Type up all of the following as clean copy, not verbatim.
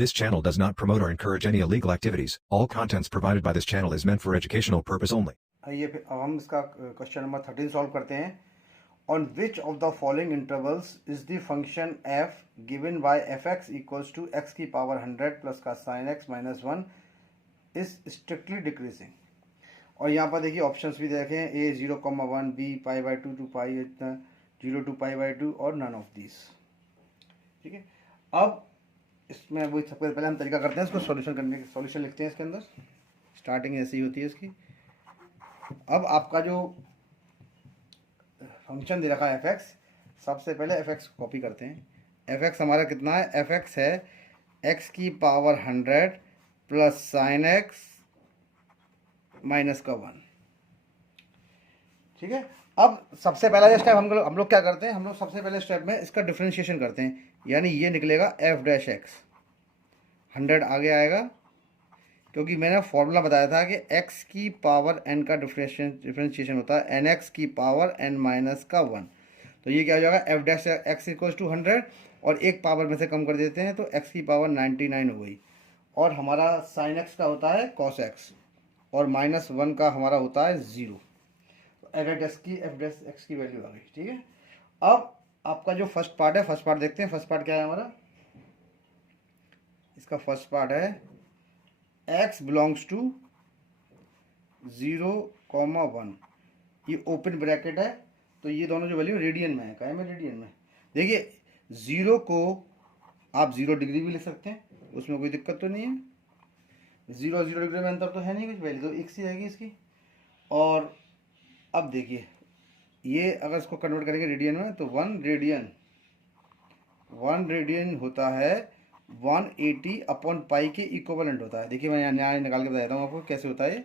This channel does not promote or encourage any illegal activities. All contents provided by this channel is meant for educational purpose only. आइए फिर अब हम इसका question number 13 solve करते हैं. On which of the following intervals is the function f given by fx equals to x की power 100 plus का sine x minus 1 is strictly decreasing. और यहाँ पर देखिए ऑप्शंस भी देखें, a 0,1, b pi by 2 to pi इतना 0 to pi by 2 और नन ऑफ दिस. ठीक है, अब इसमें वही सबसे पहले हम तरीका करते हैं इसको सॉल्यूशन करने के. सॉल्यूशन लिखते हैं इसके अंदर. स्टार्टिंग ऐसी ही होती है इसकी. अब आपका जो फंक्शन दे रखा है fx, सबसे पहले fx कॉपी करते हैं. fx हमारा कितना है? fx है x की power 100 plus sign x minus का 1. ठीक है, अब सबसे पहला स्टेप हम लोग क्या करते हैं, हम लोग सबसे पहले स्टेप में इसका डिफ्रेंशिएशन करते हैं. यानी ये निकलेगा f डैश x 100 आगे आएगा, क्योंकि मैंने फॉर्मूला बताया था कि x की पावर n का डिफ्रेंशिएशन होता है nx की पावर n माइनस का 1. तो ये क्या हो जाएगा? f dash x equals to 100 और एक पावर में से कम कर देते हैं तो x की पावर 99 हो गई. और हमारा साइन x का होता है cos x और माइनस 1 का हमारा होता है 0. तो f डैश x की वैल्यू आ गई. ठीक है, अब आपका जो फर्स्ट पार्ट है, फर्स्ट पार्ट देखते हैं. फर्स्ट पार्ट क्या है हमारा? इसका फर्स्ट पार्ट है x बिलोंग्स टू 0,1. ये ओपन ब्रैकेट है, तो ये दोनों जो वैल्यू रेडियन में है. क्या में? रेडियन में. देखिए 0 को आप 0 डिग्री भी लिख सकते हैं, उसमें कोई दिक्कत तो नहीं है. 0 डिग्री में अंतर तो है नहीं, कुछ वैल्यू तो एक सी आएगी इसकी. और अब देखिए ये अगर इसको कन्वर्ट करेंगे रेडियन में तो 1 रेडियन होता है 180 अपॉन पाई के इक्विवेलेंट होता है. देखिए मैं यहाँ निकाल के बता देता हूँ आपको कैसे होता है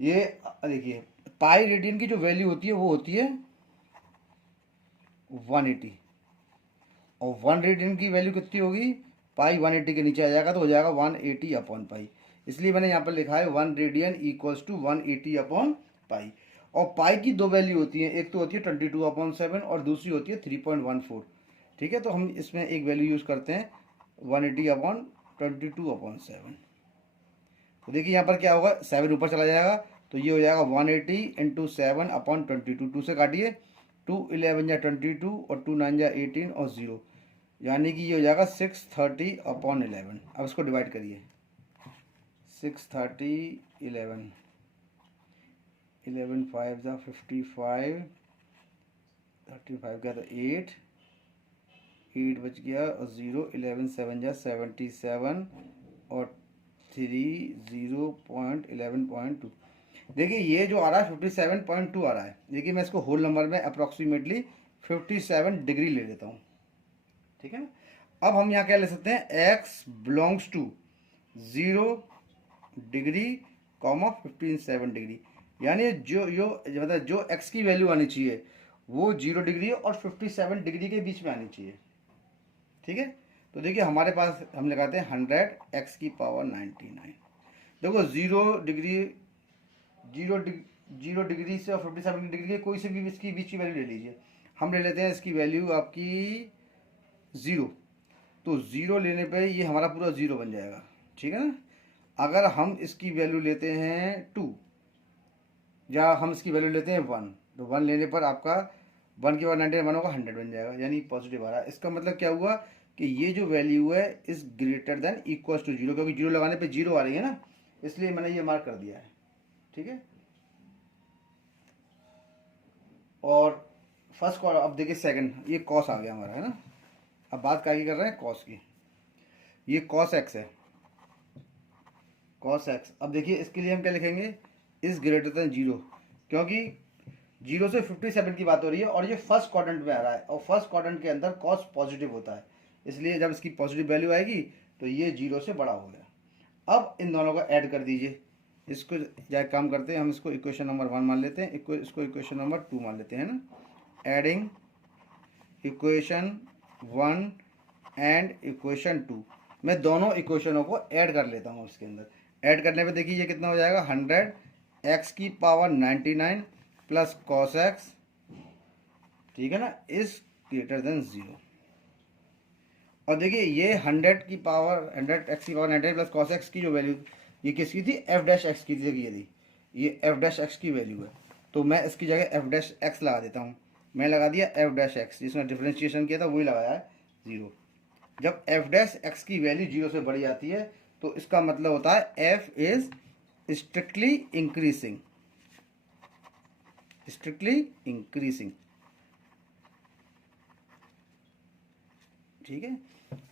ये. देखिए पाई रेडियन की जो वैल्यू होती है वो होती है 180 और 1 रेडियन की वैल्यू कितनी होगी? पाई 180 के नीचे आ जाएगा तो हो जाएगा 180 अपॉन पाई. इसलिए मैंने यहाँ पर लिखा है 1 radian equals to 180 upon pi. और पाई की दो वैल्यू होती है, एक तो होती है 22/7 और दूसरी होती है 3.14. ठीक है, तो हम इसमें एक वैल्यू यूज़ करते हैं 180 अपॉन 22/7. तो देखिए यहाँ पर क्या होगा, 7 ऊपर चला जाएगा तो ये हो जाएगा 180 इंटू 7 अपॉन 22. 2 से काटिए, 2 11 या 22 और 2 9 या 18 और 0, यानी कि ये हो जाएगा 630 अपॉन 11. अब इसको डिवाइड करिए. 630 11 5 जा 55, 35 गया तो 8 बच गया और 0, 11 7 जा 77 और 3 0.11.2. देखिए ये जो आ रहा है 57.2 आ रहा है. देखिए मैं इसको होल नंबर में अप्रॉक्सीमेटली 57 डिग्री ले लेता हूँ. ठीक है ना. अब हम यहाँ क्या ले सकते हैं? x belongs to 0 degree comma 57 degree. यानी मतलब जो x की वैल्यू आनी चाहिए वो 0 डिग्री और 57 डिग्री के बीच में आनी चाहिए. ठीक है, तो देखिए हमारे पास हम लगाते हैं 100 x की पावर 99. देखो 0 डिग्री से और 57 डिग्री के कोई से भी इसकी बीच की वैल्यू ले लीजिए. हम ले लेते हैं इसकी वैल्यू आपकी 0. तो 0 लेने पे ये हमारा पूरा 0 बन जाएगा. ठीक है ना. अगर हम इसकी वैल्यू लेते हैं 2 या हम इसकी वैल्यू लेते हैं 1, तो 1 लेने पर आपका 1 के बाद 99 होगा 100 बन जाएगा, यानी पॉजिटिव आ रहा है. इसका मतलब क्या हुआ कि ये जो वैल्यू है is greater than equals to 0, क्योंकि 0 लगाने पे 0 आ रही है ना, इसलिए मैंने ये मार्क कर दिया है. ठीक है, और फर्स्ट कॉल. अब देखिए सेकंड, ये कॉस आ गया हमारा, है ना. अब बात क्या कर रहे हैं? कॉस की. ये कॉस एक्स है, कॉस एक्स. अब देखिए इसके लिए हम क्या लिखेंगे? इज ग्रेटर देन 0, क्योंकि 0 से 57 की बात हो रही है और ये फर्स्ट क्वाड्रेंट में आ रहा है और फर्स्ट क्वाड्रेंट के अंदर कॉस पॉजिटिव होता है. इसलिए जब इसकी पॉजिटिव वैल्यू आएगी तो ये 0 से बड़ा हो गया. अब इन दोनों को ऐड कर दीजिए. इसको जाए काम करते हैं, हम इसको इक्वेशन नंबर 1 मान लेते हैं, इसको इक्वेशन नंबर 2 मान लेते हैं ना. Adding equation 1 and equation 2. मैं दोनों इक्वेशनों को ऐड कर लेता हूँ इसके अंदर. ऐड करने पे देखिए ये कितना हो जाएगा? 100 x की पावर 99 प्लस कॉस एक्स, ठीक है ना, इज ग्रेटर देन 0. और देखिए ये 100 की पावर 100 x की पावर 99 प्लस कॉस एक्स की जो वैल्यू ये किसकी थी, एफ डैश एक्स की थी। देखिए ये एफ डैश एक्स की वैल्यू है, तो मैं इसकी जगह एफ डैश एक्स लगा देता हूँ। मैं लगा दिया एफ डैश एक्स, जिसमें डिफ्रेंशिएशन किया था वही लगाया है 0। जब एफ डैश एक्स की वैल्यू 0 से बढ़ जाती है तो इसका मतलब होता है F is strictly increasing, strictly increasing. ठीक है,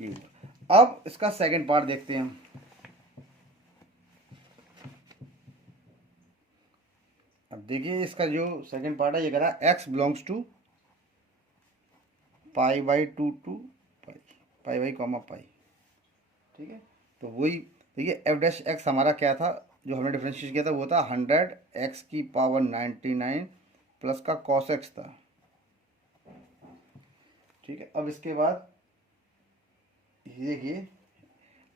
ये हुआ। अब इसका सेकंड पार्ट देखते हैं हम। अब देखिए इसका जो सेकंड पार्ट है ये कह रहा है X belongs to pi by two two pi, pi by comma pi. ठीक है, तो वही देखिए एफ डैश एक्स हमारा क्या था, जो हमने डिफरेंशिएट किया था वो था 100 x की पावर 99 प्लस का कॉस एक्स था। ठीक है, अब इसके बाद ये देखिए,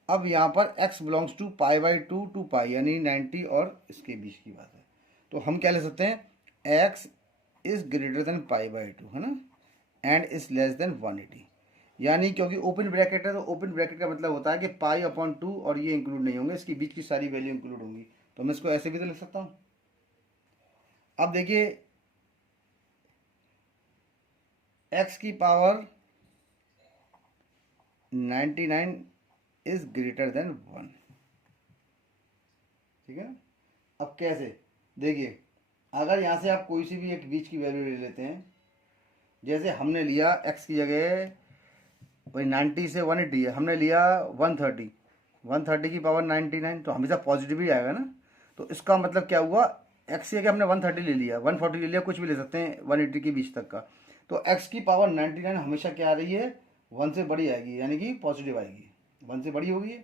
अब यहाँ पर x belongs to pi by two pi, यानी 90 और इसके बीच की बात है। तो हम क्या ले सकते हैं, x is greater than pi by to, है ना, एंड इज लेस देन 180। यानी क्योंकि ओपन ब्रैकेट है तो ओपन ब्रैकेट का मतलब होता है कि पाई अपॉन 2 और ये इंक्लूड नहीं होंगे, इसके बीच की सारी वैल्यू इंक्लूड होंगी। तो मैं इसको ऐसे भी तो लिख सकता हूँ। अब देखिए x की पावर 99 इज ग्रेटर देन 1। ठीक है, अब कैसे, देखिए अगर यहाँ से आप कोई सी भी एक बीच की वैल्यू ले लेते हैं, जैसे हमने लिया x की जगह वही 90 से 180 है, हमने लिया 130, 130 की पावर 99, तो हमेशा पॉजिटिव ही आएगा ना। तो इसका मतलब क्या हुआ, x की जगह हमने 130 ले लिया, 140 ले लिया, कुछ भी ले सकते हैं 180 के बीच तक का। तो x की पावर 99 हमेशा क्या आ रही है, 1 से बड़ी आएगी, यानी कि पॉजिटिव आएगी, 1 से बड़ी होगी।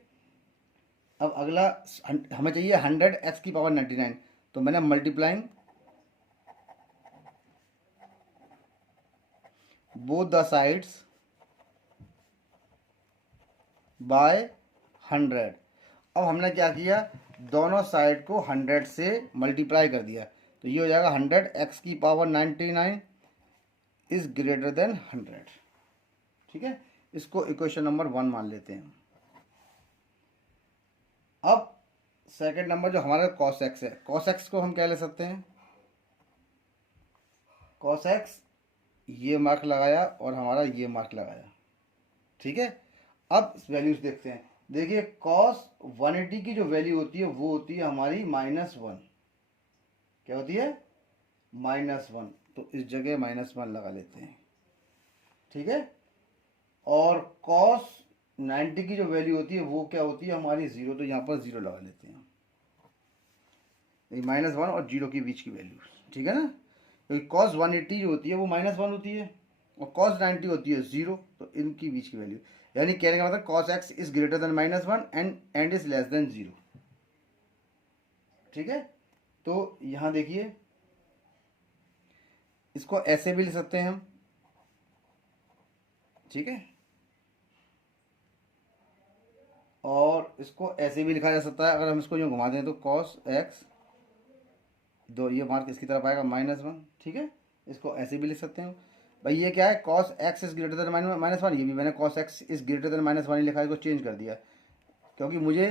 अब अगला हमें चाहिए 100 x की पावर 99, तो मैंने multiplying both the sides by 100। अब हमने क्या किया, दोनों साइड को 100 से मल्टीप्लाई कर दिया, तो ये हो जाएगा 100 x की पावर 99 इज ग्रेटर देन 100। ठीक है, इसको इक्वेशन नंबर 1 मान लेते हैं। अब सेकंड नंबर जो हमारा कॉस एक्स है, कॉस एक्स को हम क्या ले सकते हैं, कॉस एक्स ये मार्क लगाया और हमारा ये मार्क लगाया। ठीक है, अब वैल्यूज देखते हैं। देखिए कॉस 180 की जो वैल्यू होती है वो होती है हमारी -1। क्या होती है, -1, तो इस जगह -1 लगा लेते हैं। ठीक है, और कॉस 90 की जो वैल्यू होती है वो क्या होती है हमारी 0, तो यहाँ पर 0 लगा लेते हैं, -1 और 0 के बीच की वैल्यू। ठीक है ना, क्योंकि कॉस 180 जो होती है वो -1 होती है और कॉस 90 होती है 0, तो इनकी बीच की वैल्यू, यानी कहने का मतलब cos x is greater then -1 and is less than 0। ठीक है, तो यहाँ देखिए इसको ऐसे भी लिख सकते हैं हम। ठीक है, और इसको ऐसे भी लिखा जा सकता है, अगर हम इसको यूँ घुमा दें तो कॉस एक्स, दो ये मार्क इसकी तरफ आएगा -1। ठीक है, इसको ऐसे भी लिख सकते हैं भाई। ये क्या है, cos x is greater then -1, ये भी मैंने cos x is greater then -1 ही लिखा है, इसको चेंज कर दिया क्योंकि मुझे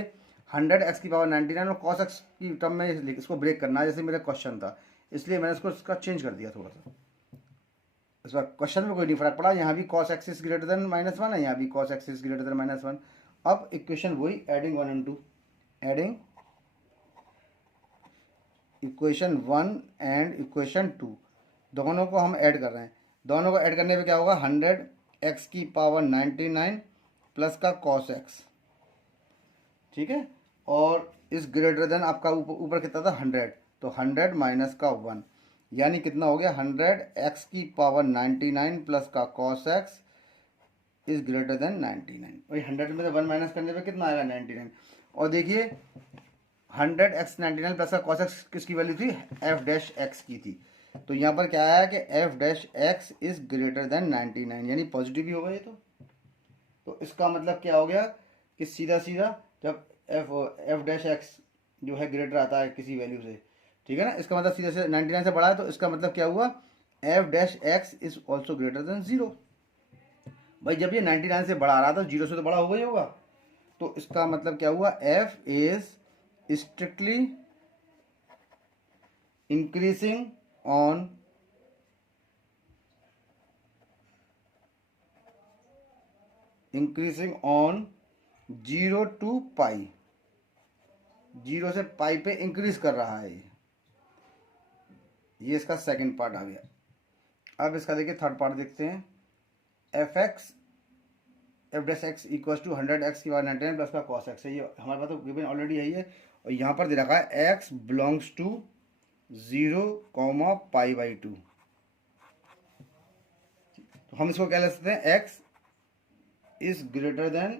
100 x की पावर 99 और कॉस एक्स की टर्म में इसको ब्रेक करना है, जैसे मेरा क्वेश्चन था, इसलिए मैंने इसको इसका चेंज कर दिया थोड़ा सा। इस बार क्वेश्चन में कोई नहीं फर्क पड़ा, यहाँ भी cos x is greater then -1 है, यहाँ भी cos x is greater then -1। अब इक्वेशन वही, adding 1 and 2, adding equation 1 and equation 2, दोनों को हम ऐड कर रहे हैं। दोनों को ऐड करने पे क्या होगा, 100 x की पावर 99 प्लस का कॉस एक्स। ठीक है, और इस ग्रेटर देन आपका ऊपर कितना था 100, तो 100 माइनस का 1, यानी कितना हो गया 100 x की पावर 99 प्लस का cos x is greater then 99। वही 100 में से 1 माइनस करने पे कितना आएगा 99। और देखिए 100 x 99 प्लस का कॉस एक्स किसकी वैल्यू थी, एफ डैश एक्स की थी, तो यहाँ पर क्या आया कि F dash x is greater then 99, यानी पॉजिटिव ही होगा ये। तो इसका मतलब क्या हो गया कि सीधा सीधा जब एफ डैश एक्स जो है ग्रेटर आता है किसी वैल्यू से, ठीक है ना, इसका मतलब सीधा सीधा 99 से बड़ा है, तो इसका मतलब क्या हुआ, F dash x is also greater than 0। भाई जब ये 99 से बड़ा आ रहा था, 0 से तो बड़ा होगा ही होगा, तो इसका मतलब क्या हुआ, f is strictly increasing on zero to pi, 0 से पाई पे इंक्रीज कर रहा है ये इसका सेकंड पार्ट आ गया। अब इसका देखिए थर्ड पार्ट देखते हैं, f x f dash x equal to 100x की बार 99 प्लस का कॉस एक्स है, ये हमारे पास तो गिवन ऑलरेडी है ये, और यहाँ पर दे रखा है x belongs to 0 pi by 2। तो हम इसको क्या ले सकते हैं, x is greater than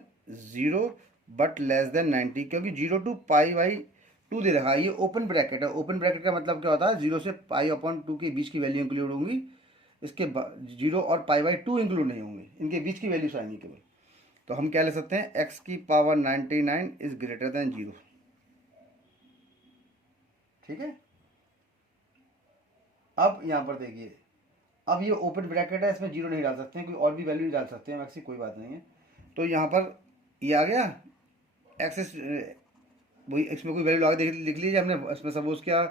0 but less than 90, क्योंकि 0 टू पाई बाई 2 दे रखा है, ये ओपन ब्रैकेट है। ओपन ब्रैकेट का मतलब क्या होता है, 0 से पाई अपॉन 2 के बीच की वैल्यू इंक्लूड होंगी, इसके 0 और पाई बाई 2 इंक्लूड नहीं होंगे, इनके बीच की वैल्यूज आएंगी केवल। तो हम क्या ले सकते हैं, x की पावर 99 इज ग्रेटर देन 0। ठीक है, अब यहाँ पर देखिए, अब ये ओपन ब्रैकेट है, इसमें 0 नहीं डाल सकते हैं, कोई और भी वैल्यू डाल सकते हैं, x की कोई बात नहीं है। तो यहाँ पर ये आ गया, एक्सेस वही, इसमें कोई वैल्यू लगा लिख लीजिए हमने, इसमें सपोज क्या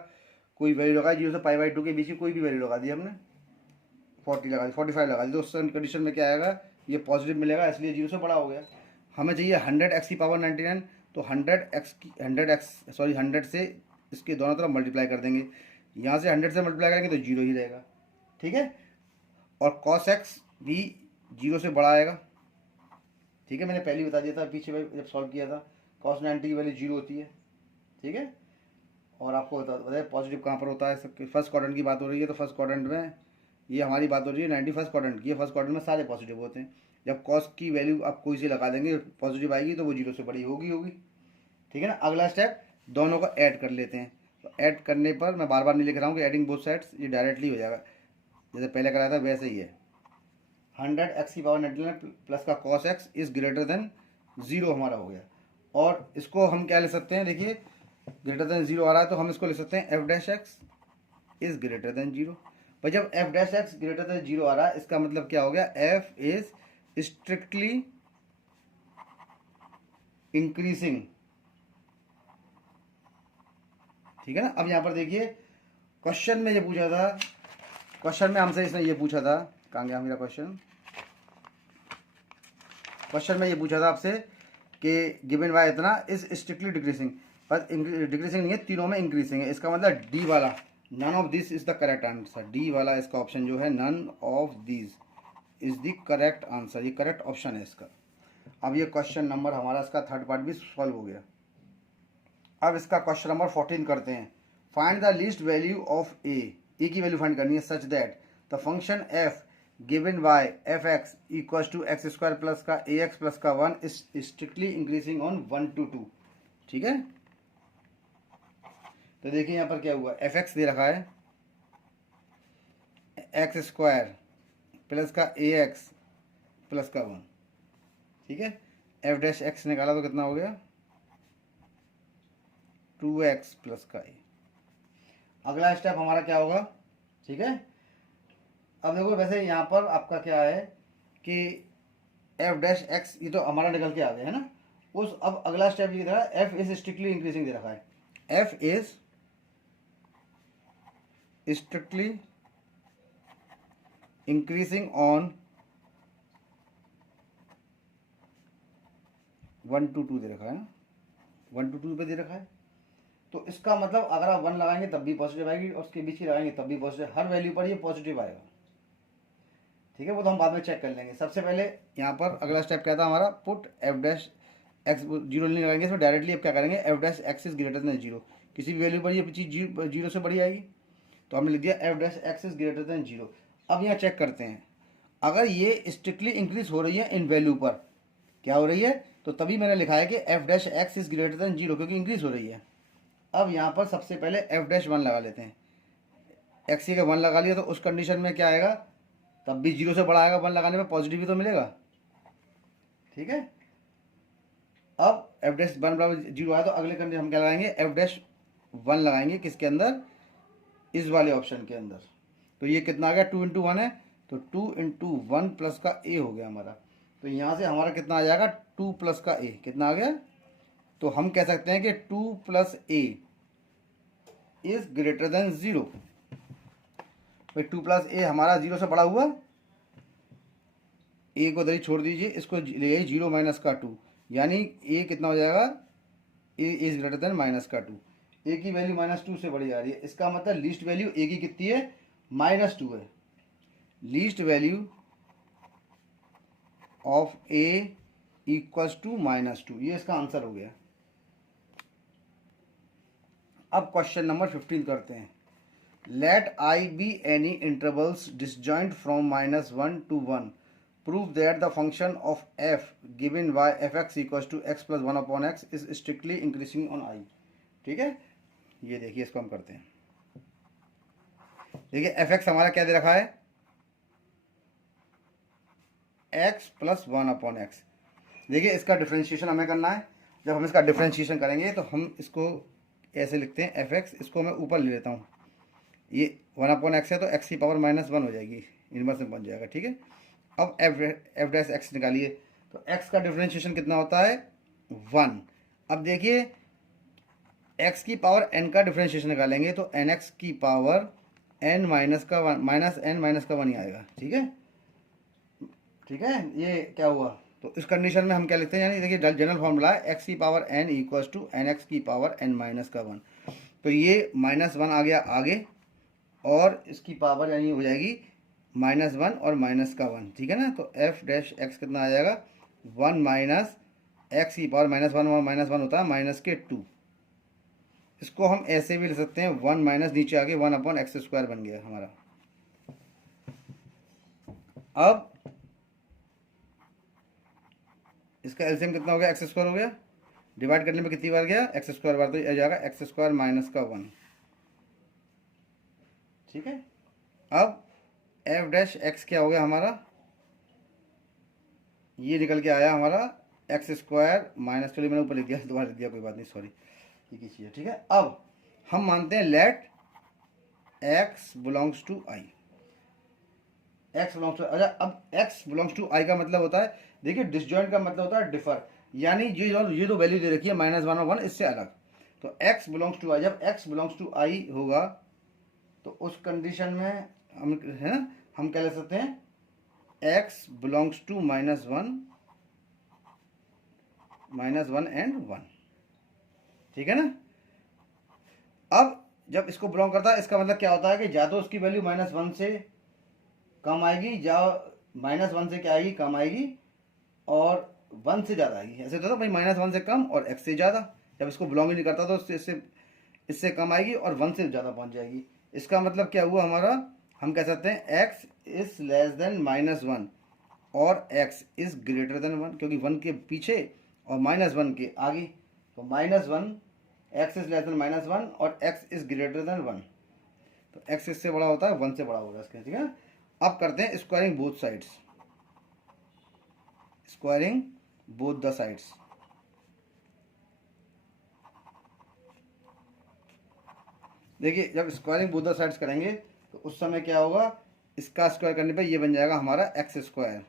कोई वैल्यू लगाई 0 से पाई बाई 2 के बीच की कोई भी वैल्यू लगा दी हमने, 40 लगा दी, 45 लगा दी, तो उस कंडीशन में क्या आएगा, ये पॉजिटिव मिलेगा, इसलिए 0 से बड़ा हो गया। हमें चाहिए 100x की पावर 99, तो 100 से इसके दोनों तरफ मल्टीप्लाई कर देंगे, यहाँ से 100 से मल्टीप्लाई करेंगे तो 0 ही रहेगा। ठीक है, और cos x भी 0 से बड़ा आएगा। ठीक है, मैंने पहले ही बता दिया था पीछे जब सॉल्व किया था, cos 90 की वैल्यू 0 होती है। ठीक है, और आपको बताया पॉजिटिव कहाँ पर होता है, सबके फर्स्ट क्वाड्रेंट की बात हो रही है, तो फर्स्ट क्वाड्रेंट में ये हमारी बात हो रही है 91 क्वाड्रेंट की, फर्स्ट क्वाड्रेंट में सारे पॉजिटिव होते हैं। जब कॉस की वैल्यू आप कोई से लगा देंगे पॉजिटिव आएगी, तो वो 0 से बड़ी होगी। ठीक है ना, अगला स्टेप दोनों को ऐड कर लेते हैं। तो ऐड करने पर मैं बार बार नहीं लिख रहा हूँ कि एडिंग बोथ साइड्स, ये डायरेक्टली हो जाएगा, जैसे पहले कराया था वैसे ही है। 100x की पावर 99 प्लस का cos x is greater than 0 हमारा हो गया। और इसको हम क्या ले सकते हैं, देखिए ग्रेटर देन 0 आ रहा है, तो हम इसको ले सकते हैं F dash x is greater than 0। भाई जब F dash x greater than 0 आ रहा है, इसका मतलब क्या हो गया, एफ इज स्ट्रिक्टली इंक्रीजिंग। ठीक है ना, अब यहां पर देखिए क्वेश्चन में ये पूछा था, क्वेश्चन में हमसे इसने ये पूछा था, कहाँ गया मेरा क्वेश्चन, क्वेश्चन में ये पूछा था आपसे कि गिवन बाय इतना इज स्ट्रिक्टली डिक्रीजिंग, पर डिक्रीजिंग नहीं है, तीनों में इंक्रीजिंग है। इसका मतलब डी वाला, none of this is the correct answer, D वाला इसका ऑप्शन जो है, none of this is the correct answer, ये करेक्ट ऑप्शन है इसका। अब ये क्वेश्चन नंबर हमारा इसका थर्ड पार्ट भी सॉल्व हो गया। अब इसका क्वेश्चन नंबर 14 करते हैं, find the least value of a की वैल्यू फाइंड करनी है such that the function f given by f x equal to x square plus का ए एक्स प्लस का 1 is strictly increasing on 1 to 2। ठीक है, तो देखिए यहाँ पर क्या हुआ, एफ एक्स दे रखा है एक्स स्क्वायर प्लस का ए एक्स प्लस का 1। ठीक है, एफ डैश एक्स निकाला तो कितना हो गया, 2x प्लस का ए। अगला स्टेप हमारा क्या होगा, ठीक है, अब देखो वैसे यहाँ पर आपका क्या है कि एफ डैश एक्स ये तो हमारा निकल के आ गया है ना, उस अब अगला स्टेप ये दे रहा है, एफ इज स्ट्रिक्टली इंक्रीजिंग दे रखा है, F is strictly increasing on 1 to 2 दे रखा है ना, 1 to 2 पे दे रखा है। तो इसका मतलब अगर आप 1 लगाएंगे तब भी पॉजिटिव आएगी, और उसके बीच ही लगाएंगे तब भी पॉजिटिव, हर वैल्यू पर ये पॉजिटिव आएगा। ठीक है, वो तो हम बाद में चेक कर लेंगे। सबसे पहले यहाँ पर अगला स्टेप क्या था हमारा, पुट एफ डैश एक्स, 0 नहीं लगाएंगे इसमें, डायरेक्टली अब क्या करेंगे, F dash x is greater than 0, किसी भी वैल्यू पर ये चीज 0 से बड़ी आएगी, तो हमने लिख दिया F dash x is greater than 0। अब यहाँ चेक करते हैं, अगर ये स्ट्रिक्टली इंक्रीज हो रही है इन वैल्यू पर, क्या हो रही है, तो तभी मैंने लिखा है कि F dash x is greater than 0, क्योंकि इंक्रीज हो रही है। अब यहाँ पर सबसे पहले एफ डैश 1 लगा लेते हैं, एक्स का 1 लगा लिया, तो उस कंडीशन में क्या आएगा, तब भी 0 से बड़ा आएगा, 1 लगाने में पॉजिटिव ही तो मिलेगा। ठीक है, अब एफ डैश 1 बराबर 0 आया, तो अगले कंडीशन हम क्या लगाएंगे, एफ डैश 1 लगाएंगे, किसके अंदर, इस वाले ऑप्शन के अंदर। तो ये कितना आ गया, 2 into 1 है, तो 2 into 1 प्लस का ए हो गया हमारा। तो यहाँ से हमारा कितना आ जाएगा 2 प्लस का a, कितना आ गया, तो हम कह सकते हैं कि 2 plus a is greater than 0। भाई 2 प्लस a हमारा 0 से बड़ा हुआ, a को इधर ही छोड़ दीजिए, इसको ले आइए 0 माइनस का 2, यानी a कितना हो जाएगा, a is greater then minus का 2। a की वैल्यू -2 से बड़ी आ रही है, इसका मतलब लीस्ट वैल्यू a की कितनी है, -2 है। Least value of a equals to -2, ये इसका आंसर हो गया। अब क्वेश्चन नंबर 15 करते हैं। Let i be any intervals disjoint from -1 to 1, prove that the function of f given by fx equals to x plus 1 upon x is strictly increasing on i। ठीक है, ये देखिए, इसको हम करते हैं। देखिए fx हमारा क्या दे रखा है, x प्लस 1 अपॉन एक्स। देखिए इसका डिफ्रेंशिएशन हमें करना है। जब हम इसका डिफ्रेंशिएशन करेंगे तो हम इसको ऐसे लिखते हैं fx, इसको मैं ऊपर ले लेता हूँ, ये 1 अपॉन एक्स है तो x की पावर -1 हो जाएगी, इनवर्स में बन जाएगा। ठीक है, अब एफ डैश एक्स निकालिए, तो x का डिफ्रेंशिएशन कितना होता है 1। अब देखिए x की पावर n का डिफ्रेंशिएशन निकालेंगे तो nx की पावर n माइनस का 1 -n-1 ही आएगा। ठीक है, ठीक है, ये क्या हुआ, तो इस कंडीशन में हम क्या लिखते हैं, यानी देखिए जनरल फॉर्मूला है x की power n equals to nx की पावर n माइनस का 1, तो ये -1 आ गया आगे, और इसकी पावर यानी हो जाएगी -1 और माइनस का 1। ठीक है ना, तो f डैश x कितना आ जाएगा 1 माइनस x की पावर -1 और -1 होता है -2। इसको हम ऐसे भी लिख सकते हैं, 1 माइनस नीचे आके 1 अपॉन एक्स स्क्वायर बन गया हमारा। अब इसका एलसीएम कितना हो गया, एक्स स्क्वायर हो गया, डिवाइड करने में कितनी बार गया, एक्स स्क्वायर बार, तो आ जाएगा एक्स स्क्वायर माइनस का 1। ठीक है, अब एफ डैश एक्स क्या हो गया हमारा, ये निकल के आया हमारा एक्स स्क्वायर माइनस, चलिए मैंने ऊपर लिख दिया, दोबारा लिख दिया, कोई बात नहीं, सॉरी, ये की चीज़ है। ठीक है, अब हम मानते हैं let x belongs to i, x belongs to, अच्छा अब एक्स बिलोंग्स टू आई का मतलब होता है, देखिए डिसजॉइंट का मतलब होता है डिफर, यानी ये जो वैल्यू दे रखी है -1 और 1 इससे अलग। तो x बिलोंग्स टू आई, जब x बिलोंग्स टू आई होगा तो उस कंडीशन में हम है ना, हम क्या ले सकते हैं, x बिलोंग्स टू -1 एंड 1। ठीक है ना, अब जब इसको बिलोंग करता है इसका मतलब क्या होता है कि या तो उसकी वैल्यू -1 से कम आएगी, या -1 से क्या आएगी, कम आएगी, और 1 से ज़्यादा आएगी। ऐसे तो भाई -1 से कम और x से ज़्यादा, जब इसको बिलोंग ही नहीं करता तो इससे कम आएगी और 1 से ज़्यादा पहुंच जाएगी। इसका मतलब क्या हुआ हमारा, हम कह सकते हैं x इज लेस देन -1 और x इज ग्रेटर देन 1, क्योंकि 1 के पीछे और -1 के आगे, तो -1 x इज लेस देन -1 और x इज ग्रेटर देन 1, तो x इससे बड़ा होता है 1 से बड़ा होगा इसके। ठीक है, अब करते हैं squaring both sides, squaring both the sides. देखिए जब स्क्वायरिंग बोथ द साइड्स करेंगे तो उस समय क्या होगा, इसका स्क्वायर करने पे ये बन जाएगा हमारा x square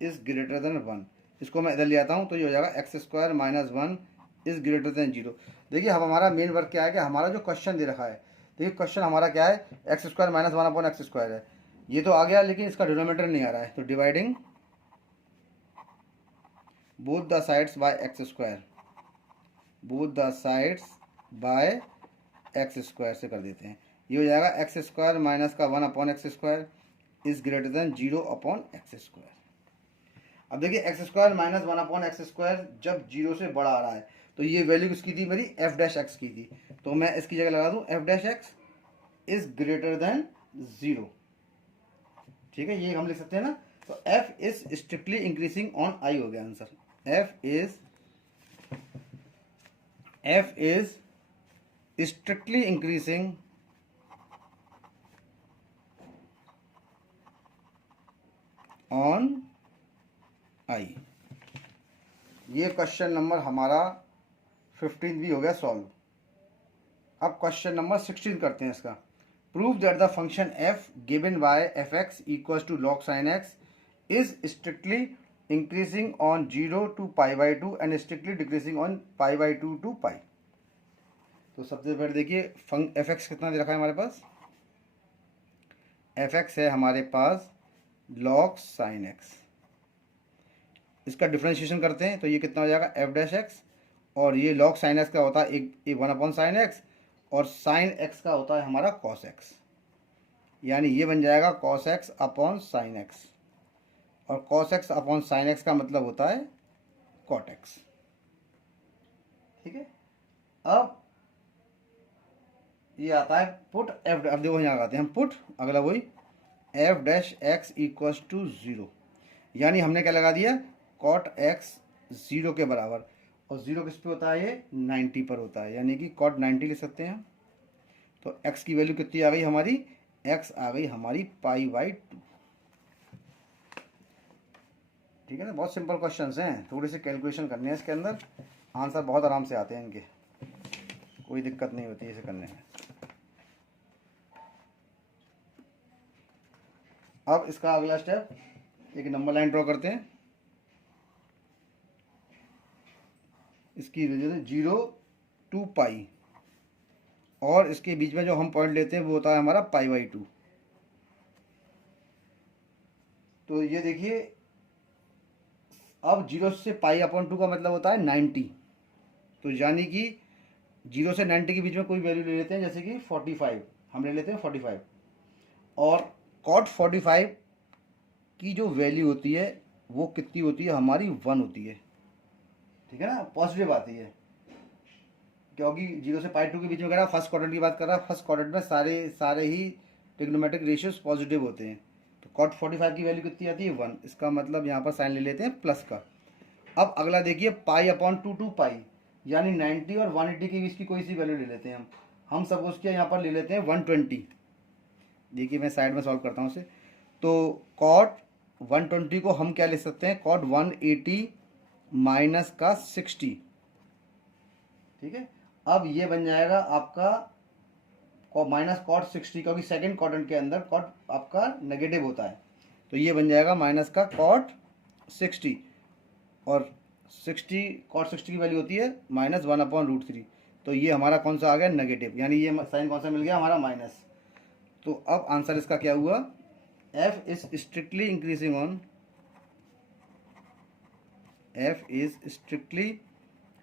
is greater then 1। इसको मैं इधर ले आता हूँ तो ये हो जाएगा x square minus 1 is greater than 0। देखिए अब हमारा मेन वर्क क्या है कि हमारा जो क्वेश्चन दे रखा है, देखिए क्वेश्चन हमारा क्या है, x square minus 1 upon x square है, ये तो आ गया लेकिन इसका डिनोमिनेटर नहीं आ रहा है, तो dividing both the sides by x square, both the sides by x square से कर देते हैं। ये हो जाएगा एक्स स्क्वायर माइनस का 1 upon x square is greater than 0 upon x square. अब देखिए x square minus 1 upon x square जब 0 से बड़ा आ रहा है तो ये वैल्यू किसकी थी, मेरी एफ डैश एक्स की थी, तो मैं इसकी जगह लगा दूं F dash x is greater than 0। ठीक है, ये हम लिख सकते हैं ना, तो F is strictly increasing on I हो गया answer. F is strictly increasing on I। ये क्वेश्चन नंबर हमारा 15 भी हो गया सॉल्व। अब क्वेश्चन नंबर 16 करते हैं इसका। Prove that the function f given by f x equals to log sin x is strictly increasing on 0 to pi by 2 and strictly decreasing on pi by 2 to pi. तो सबसे पहले देखिए F x कितना दे रखा है हमारे पास, F x है हमारे पास लॉग साइन एक्स। इसका डिफ्रेंशिएशन करते हैं तो ये कितना हो जाएगा एफ डैश एक्स, और ये लॉग साइन एक्स का होता है एक 1 साइन एक्स, और साइन एक्स का होता है हमारा कॉस एक्स, यानी ये बन जाएगा cos x upon sine x, और cos x upon sine x का मतलब होता है कॉट एक्स। ठीक है, अब ये आता है पुट एफ, अब देखो यहाँ लगाते हैं हम पुट, अगला वही f dash x equals to 0, यानी हमने क्या लगा दिया कॉट एक्स 0 के बराबर, और 0 किस पे होता है ये 90 पर होता है, यानी कि कॉट 90 लिख सकते हैं। तो x की वैल्यू कितनी आ गई हमारी, x आ गई हमारी पाई बाई 2। ठीक है ना, बहुत सिंपल क्वेश्चंस हैं, थोड़ी सी कैलकुलेशन करनी है इसके अंदर, आंसर बहुत आराम से आते हैं इनके, कोई दिक्कत नहीं होती इसे करने में। अब इसका अगला स्टेप, एक नंबर लाइन ड्रॉ करते हैं, इसकी वजह से 0 टू पाई, और इसके बीच में जो हम पॉइंट लेते हैं वो होता है हमारा पाई बाई 2। तो ये देखिए अब 0 से पाई अपॉन 2 का मतलब होता है 90, तो यानी कि 0 से 90 के बीच में कोई वैल्यू ले लेते हैं, जैसे कि 45 हम ले लेते हैं 45, और कॉट 45 की जो वैल्यू होती है वो कितनी होती है हमारी 1 होती है। ठीक है ना, पॉजिटिव आती है, क्योंकि 0 से पाई 2 के बीच में कह रहा है, फर्स्ट क्वाड्रेंट की बात कर रहा है, फर्स्ट क्वाड्रेंट में सारे ही ट्रिग्नोमेट्रिक रेशियोज पॉजिटिव होते हैं। तो कॉट 45 की वैल्यू कितनी आती है 1, इसका मतलब यहाँ पर साइन ले लेते हैं प्लस का। अब अगला देखिए पाई अपॉन 2 टू पाई, यानी 90 और 180 के बीच की कोई सी वैल्यू ले लेते हैं हम सपोज किया यहाँ पर ले लेते हैं 120। देखिए मैं साइड में सॉल्व करता हूँ उसे, तो कॉट 120 को हम क्या ले सकते हैं, कॉट 180 माइनस का 60। ठीक है, अब ये बन जाएगा आपका माइनस कॉट 60, क्योंकि सेकंड क्वाड्रेंट के अंदर कॉट आपका नेगेटिव होता है, तो ये बन जाएगा माइनस का कॉट 60, और 60 कॉट 60 की वैल्यू होती है -1/√3, तो ये हमारा कौन सा आ गया नेगेटिव, यानी ये साइन कौन सा मिल गया हमारा माइनस। तो अब आंसर इसका क्या हुआ, f is strictly increasing on, f is strictly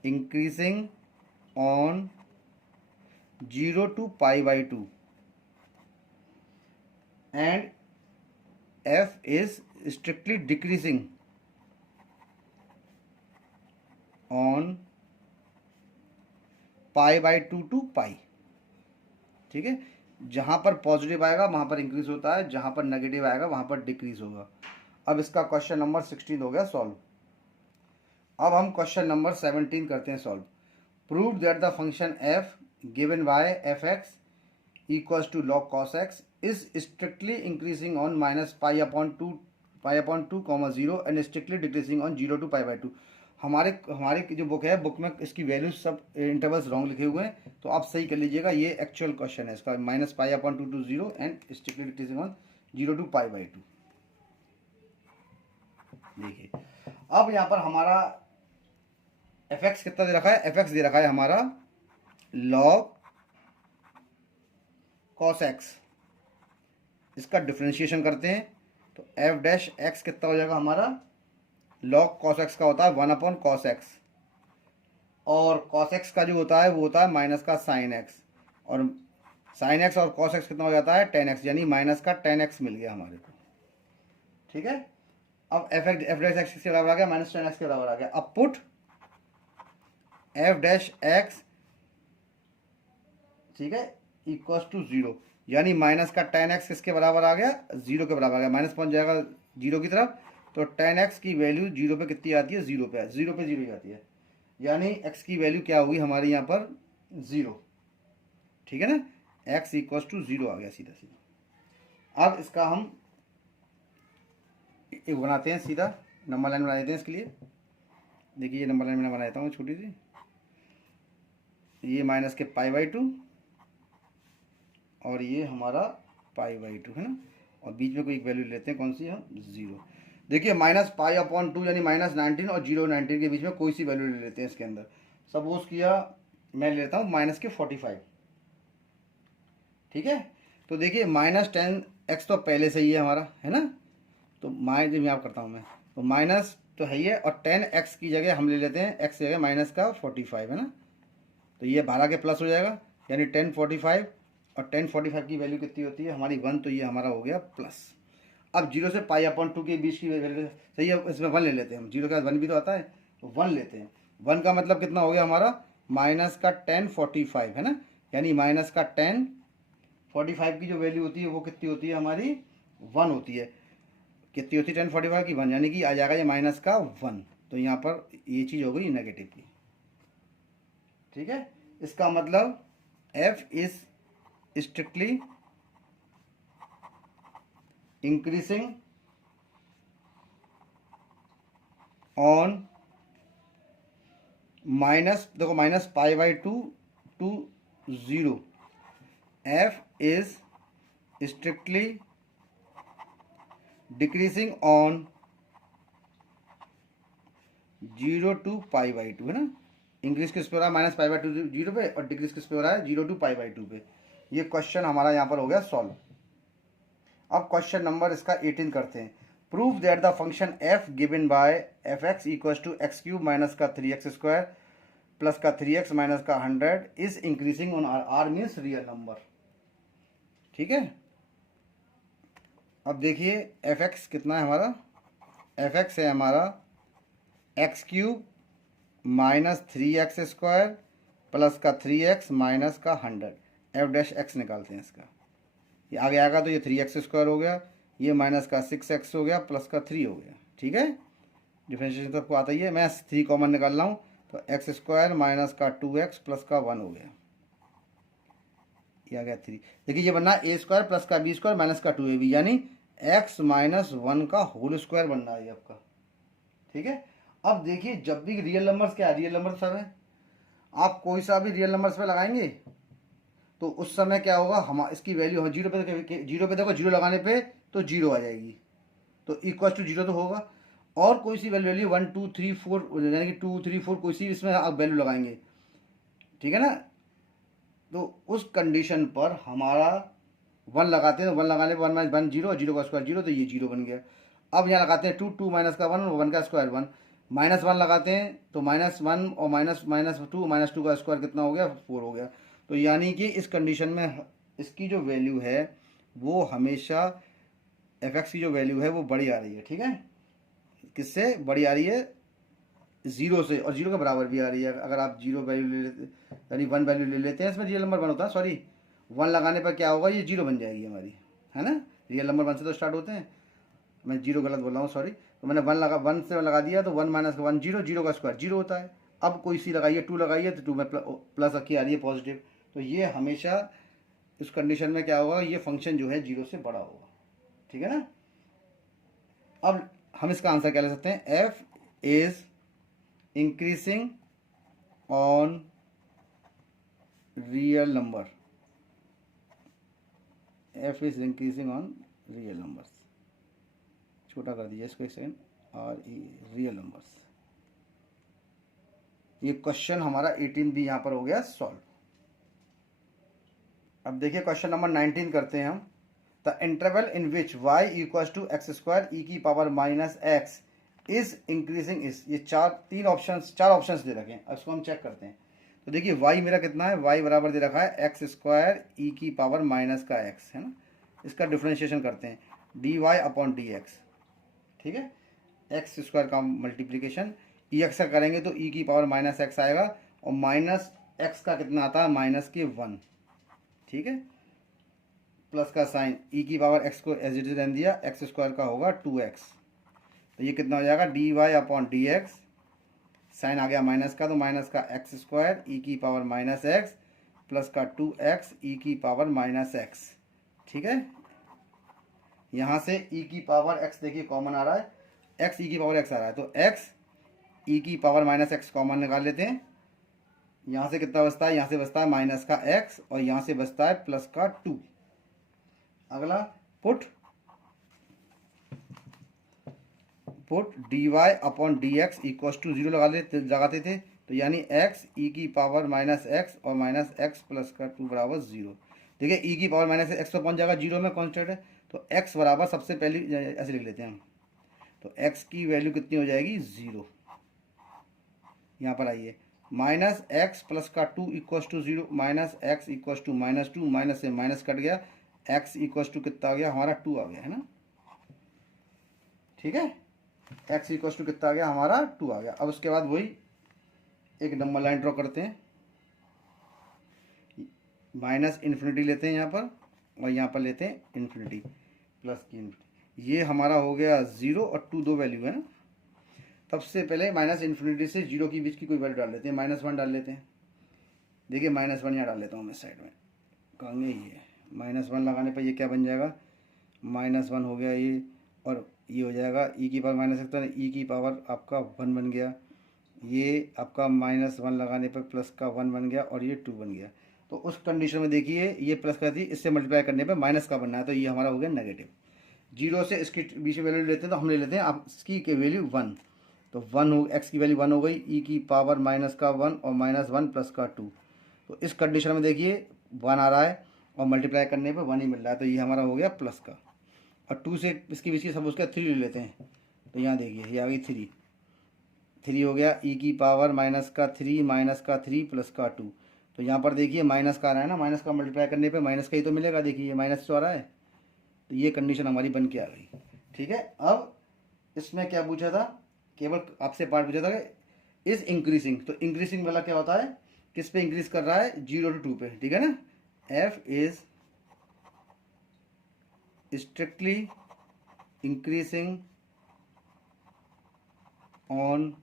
increasing on 0 to pi by 2 and f is strictly decreasing on pi by 2 to पाई। ठीक है, जहां पर पॉजिटिव आएगा वहां पर इंक्रीज होता है, जहां पर नेगेटिव आएगा वहां पर डिक्रीज होगा। अब इसका क्वेश्चन नंबर 16 हो गया सॉल्व। अब हम क्वेश्चन नंबर 17 करते हैं solve. Prove that the function f given by f(x) equals to log cos x is strictly increasing on minus pi upon 2 0 and strictly decreasing on 0 to pi by 2। हमारे जो book है, book में इसकी value सब intervals wrong लिखे हुए हैं, तो आप सही कर लीजिएगा, ये एक्चुअल क्वेश्चन है इसका, -pi/2 to 0 and strictly decreasing on 0 to pi by 2। देखिए अब यहाँ पर हमारा fx कितना दे रखा है, fx दे रखा है हमारा लॉग कॉस एक्स। इसका डिफ्रेंशिएशन करते हैं तो एफ डैश एक्स कितना हो जाएगा हमारा, लॉग कॉस एक्स का होता है 1/cos x, और कॉस एक्स का जो होता है वो होता है माइनस का साइन एक्स, और साइन एक्स और कॉस एक्स कितना हो जाता है tan x, यानी माइनस का tan x मिल गया हमारे को। ठीक है, अब एफ डैश एक्स के बराबर आ गया, -tan x के बराबर आ गया। अब पुट एफ डैश एक्स, ठीक है, इक्वल्स टू 0, यानी माइनस का tan x किसके बराबर आ गया, 0 के बराबर आ गया, माइनस पहुंच जाएगा 0 की तरफ, तो tan x की वैल्यू 0 पे कितनी आती है, 0 पे 0 ही आती है, यानी x की वैल्यू क्या होगी हमारी यहाँ पर 0। ठीक है ना, x इक्वल्स टू 0 आ गया सीधा सीधा। अब इसका हम एक बनाते हैं, सीधा नंबर लाइन बना देते हैं इसके लिए। देखिए ये नंबर लाइन मैंने बना देता हूँ छोटी सी, ये माइनस के pi/2 और ये हमारा pi/2 है ना, और बीच में कोई एक वैल्यू लेते हैं, कौन सी हम 0। देखिए -π/2 यानी -19 और 0 19 के बीच में कोई सी वैल्यू ले लेते हैं इसके अंदर। सपोज किया मैं ले लेता हूँ -45, ठीक है। तो देखिए -10x तो पहले से ही है हमारा, है ना, तो जब यहाँ करता हूँ मैं, तो माइनस तो है ही है, और 10x की जगह हम ले लेते हैं, x की जगह -45 है ना, तो ये 12 के प्लस हो जाएगा, यानी 1045, और 1045 की वैल्यू कितनी होती है हमारी 1, तो ये हमारा हो गया प्लस। अब 0 से π/2 के बीच की वैल्यू सही है, इसमें 1 ले लेते हैं हम, 0 के बाद 1 भी तो आता है, तो 1 लेते हैं। 1 का मतलब कितना हो गया हमारा -1045 है ना, यानी -1045 की जो वैल्यू होती है वो कितनी होती है हमारी 1 होती है। कितनी होती है 1045 की 1, यानी कि आ जाएगा ये -1, तो यहाँ पर ये चीज़ हो गई नेगेटिव की, ठीक है। इसका मतलब f is strictly increasing on देखो -π/2 to 0, f is strictly decreasing on 0 to π/2 है ना। इंक्रीज किस पे हो रहा है -π/2 0 पे, और डिक्रीज किस पे हो रहा है 0 to π/2 पे। ये क्वेश्चन हमारा यहाँ पर हो गया सॉल्व। अब क्वेश्चन नंबर इसका 18 करते हैं। Prove that the function f given by f(x) equals to x³ minus का 3x² प्लस का 3x माइनस का 100 is increasing on r means real number, ठीक है। अब देखिए f(x) कितना है हमारा, f(x) है हमारा x³ माइनस 3x² प्लस का 3x माइनस का 100, f'(x) निकालते हैं इसका, ये आगे आएगा तो ये 3x² हो गया, ये माइनस का 6x हो गया, प्लस का 3 हो गया, ठीक है। डिफरेंशिएशन तो आपको आता ही है, मैं 3 कॉमन निकाल रहा हूँ, तो x² माइनस का 2x प्लस का 1 हो गया, ये आ गया 3। देखिए ये बनना a² प्लस का b² माइनस का 2ab, यानी x माइनस 1 का होल स्क्वायर बनना है आपका, ठीक है। अब देखिए जब भी रियल नंबर्स, क्या रियल नंबर सब है, आप कोई सा भी रियल नंबर्स पे लगाएंगे तो उस समय क्या होगा, हम इसकी वैल्यू हम 0 पे देखो, 0 लगाने पे तो 0 आ जाएगी, तो इक्वल टू 0 तो होगा, और कोई सी वैल्यू 1 2 3 4 यानी कि 2 3 4 कोई सी इसमें आप वैल्यू लगाएंगे, ठीक है ना, तो उस कंडीशन पर हमारा 1 लगाते हैं, तो 1 लगाने पर 1 माइनस 1 0, 0 का स्क्वायर 0, तो ये 0 बन गया। अब यहाँ लगाते हैं 2 2 माइनस का 1 1 का स्क्वायर 1, -1 लगाते हैं तो -1 और -2 का स्क्वायर कितना हो गया 4 हो गया। तो यानी कि इस कंडीशन में इसकी जो वैल्यू है वो हमेशा f(x) की जो वैल्यू है वो बड़ी आ रही है, ठीक है। किससे बड़ी आ रही है, 0 से, और 0 के बराबर भी आ रही है। अगर आप 0 वैल्यू ले लेते, यानी 1 वैल्यू ले लेते हैं, इसमें रियल नंबर 1 होता है, सॉरी 1 लगाने पर क्या होगा, ये 0 बन जाएगी हमारी, है ना। रियल नंबर 1 से तो स्टार्ट होते हैं, मैं 0 गलत बोल रहा हूँ, सॉरी। तो मैंने 1 से लगा दिया, तो 1 माइनस 1 0, 0 का स्क्वायर 0 होता है। अब कोई सी लगाइए 2 लगाइए, तो 2 में प्लस रखी आ रही है पॉजिटिव, तो ये हमेशा इस कंडीशन में क्या होगा, ये फंक्शन जो है 0 से बड़ा होगा, ठीक है ना। अब हम इसका आंसर क्या ले सकते हैं, f is increasing on real number, f is increasing on real numbers, छोटा कर दीजिए इसको एक सेकेंड, और रियल नंबर्स। ये क्वेश्चन हमारा 18 भी यहाँ पर हो गया सॉल्व। अब देखिए क्वेश्चन नंबर 19 करते हैं हम। The interval in which y equals to x² e की power minus x is increasing is, ये चार ऑप्शंस दे रखे हैं। अब इसको हम चेक करते हैं। तो देखिए y मेरा कितना है, y बराबर दे रखा है x² e की पावर माइनस का x, है ना। इसका डिफ्रेंशिएशन करते हैं, dy/dx, ठीक है। x² का मल्टीप्लीकेशन ex का करेंगे तो e की पावर माइनस x आएगा, और माइनस x का कितना आता है, माइनस के 1, ठीक है। प्लस का साइन e की पावर x को एज इट इज रहने दिया, x² का होगा 2x, तो ये कितना हो जाएगा dy/dx, साइन आ गया माइनस का, तो माइनस का x² e की पावर माइनस x प्लस का 2x e की पावर माइनस x, ठीक है। यहाँ से e की पावर x देखिए कॉमन आ रहा है, x e की पावर x आ रहा है, तो x e की पावर माइनस x कॉमन निकाल लेते हैं। यहाँ से कितना बचता है, यहाँ से बचता है माइनस का x, और यहाँ से बचता है प्लस का 2। अगला put put d y upon d x equals to 0 लगाते थे, तो यानी एक्स ई की पावर माइनस एक्स और माइनस एक्स प्लस का 2 बराबर 0। देखिए ई की पावर माइनस एक्स तो पहुंच जाएगा 0 में कॉन्स्टेंट है, तो एक्स बराबर सबसे पहले ऐसे लिख लेते हैं हम, तो एक्स की वैल्यू कितनी हो जाएगी 0। यहाँ पर आइए माइनस एक्स प्लस का 2 equals to 0, minus x equals to minus 2, minus से माइनस कट गया, एक्स इक्वस टू कितना आ गया हमारा 2 आ गया है ना, ठीक है। एक्स इक्वस टू कितना आ गया हमारा 2 आ गया। अब उसके बाद वही एक नंबर लाइन ड्रॉ करते हैं, माइनस इन्फिनिटी लेते हैं यहाँ पर और यहाँ पर लेते हैं इन्फिनिटी, प्लस की इन्फिनिटी, ये हमारा हो गया 0 और 2 दो वैल्यू है ना। सबसे पहले माइनस इन्फिनिटी से 0 के बीच की कोई वैल्यू डाल लेते हैं, -1 डाल लेते हैं। देखिए -1 यहाँ डाल लेता हूँ मैं साइड में, कहेंगे ये -1 लगाने पर ये क्या बन जाएगा, -1 हो गया ये, और ये हो जाएगा ई की पावर माइनस सकता है, ई की पावर आपका 1 बन गया, ये आपका -1 लगाने पर प्लस का 1 बन गया और ये 2 बन गया। तो उस कंडीशन में देखिए ये प्लस कर दी, इससे मल्टीप्लाई करने पर माइनस का बनना है, तो ये हमारा हो गया नेगेटिव। 0 से इसके बीच में वैल्यू लेते हैं, तो हम ले लेते हैं आप इसकी वैल्यू 1, तो 1 हो, एक्स की वैल्यू 1 हो गई, ई की पावर माइनस का 1 और -1 प्लस का 2। तो इस कंडीशन में देखिए 1 आ रहा है और मल्टीप्लाई करने पर 1 ही मिल रहा है, तो ये हमारा हो गया प्लस का, और 2 से इसकी बीच की सब उसका 3 ले लेते हैं, तो यहाँ देखिए ये आ गई 3 हो गया, ई की पावर माइनस का 3 प्लस का 2। तो यहाँ पर देखिए माइनस का आ रहा है ना, माइनस का मल्टीप्लाई करने पे माइनस का ही तो मिलेगा, देखिए माइनस तो आ रहा है, तो ये कंडीशन हमारी बन के आ गई, ठीक है। अब इसमें क्या पूछा था, केवल आपसे पार्ट पूछा था कि इज इंक्रीजिंग, तो इंक्रीजिंग वाला क्या होता है, किस पे इंक्रीज कर रहा है, 0 to 2 पे, ठीक है ना। F is strictly increasing on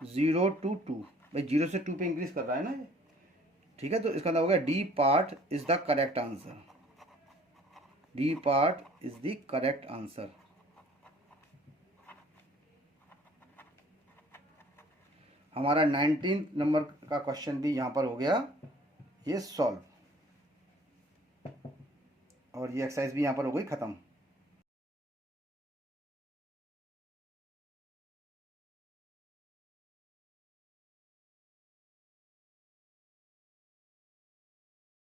0 to 2, भाई 0 से 2 पे इंक्रीज कर रहा है ना ये, ठीक है। तो इसका मतलब हो गया D part is the correct answer, D part is the correct answer. हमारा 19 नंबर का क्वेश्चन भी यहाँ पर हो गया ये सॉल्व, और ये एक्सरसाइज भी यहाँ पर हो गई ख़त्म।